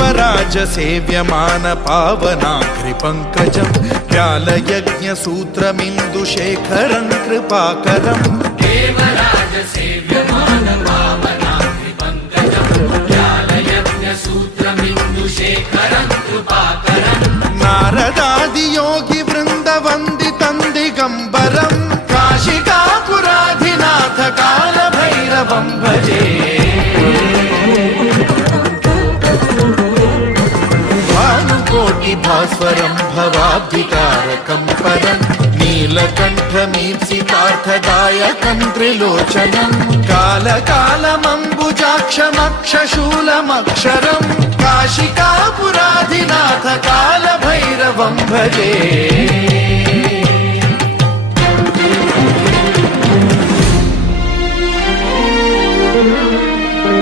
देवराज सेव्यमान पावनाघ्रिपङ्कजं व्यालयज्ञसूत्रमिन्दुशेखरं कृपाकरं देवराज सेव्यमान पावनाघ्रिपङ्कजं व्यालयज्ञसूत्रमिन्दुशेखरं कृपाकरं नारदादियोगि वृन्दवन्दितं दिगम्बरं काशिकापुराधिनाथ कालभैरवं भजे भास्वरं भवाब्धिकारकं परं नीलकण्ठमीप्सितार्थदायकं त्रिलोचनं कालकालमम्बुजाक्षमक्षशूलमक्षरं काशिकापुराधिनाथ कालभैरवं भजे।